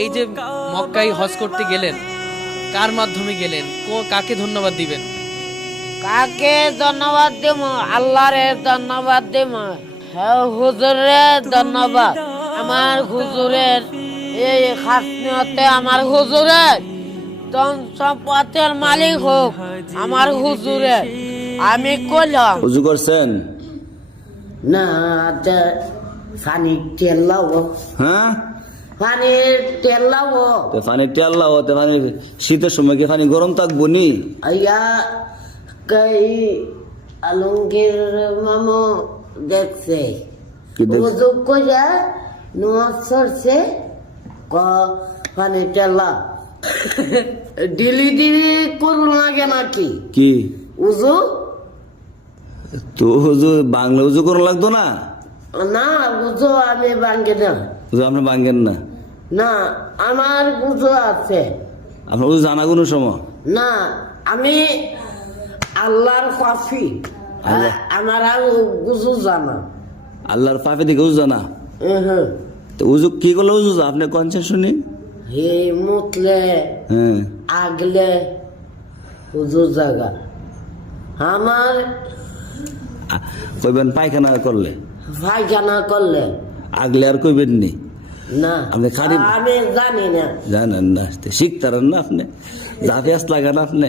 এই যে মক্কায় হজ করতে গেলেন, কার মাধ্যমে গেলেন, কাকে ধন্যবাদ দিবেন? কাকে ধন্যবাদ দিব? আল্লাহরে ধন্যবাদ দিব। হ্যাঁ, হুজুরে ধন্যবাদ। আমার হুজুরের এই খাসনিয়তে আমার হুজুরের ধন সম্পদের মালিক হোক আমার হুজুরের। আমি কইলাম উজু করছেন? না, পানির তেল লাবো। হ্যাঁ, পানির তেল লাবো। তো পানি টেল্লা হতে পানি শীতের সময় কি পানি গরম থাকবো নি? আইয়া কই আলমগীর মামু দেখছে কি দেখছে? উজু কইরা নোয়াজ সরছে ক পানি তেলা ডিলি করলো আগে নাকি কি উজু? তো উজু বাংলা উজু করা লাগতো না? না, উজু আমি ভাঙ্গে না। উজু আপনি ভাঙ্গেন না? না, আমার উজু আছে। আপনার উজু জানা কোনো সময়? না, আমি আল্লাহর কফি আল্লাহ। আমার আর উজু জানা। আল্লাহর পাপে দিকে উজু জানা? হ্যাঁ, তো উজু কি করলে উজু আপনি কনছেন শুনি? হে মুতলে হ্যাঁ, আগলে উজু জাগা আমার কইবেন পায়খানা করলে, পায়খানা করলে আগলে আর কইবেন নি? না, আপনি খালি আমি জানি না। জানেন না, শিখতারেন না আপনি, জাফিয়াস লাগান আপনি।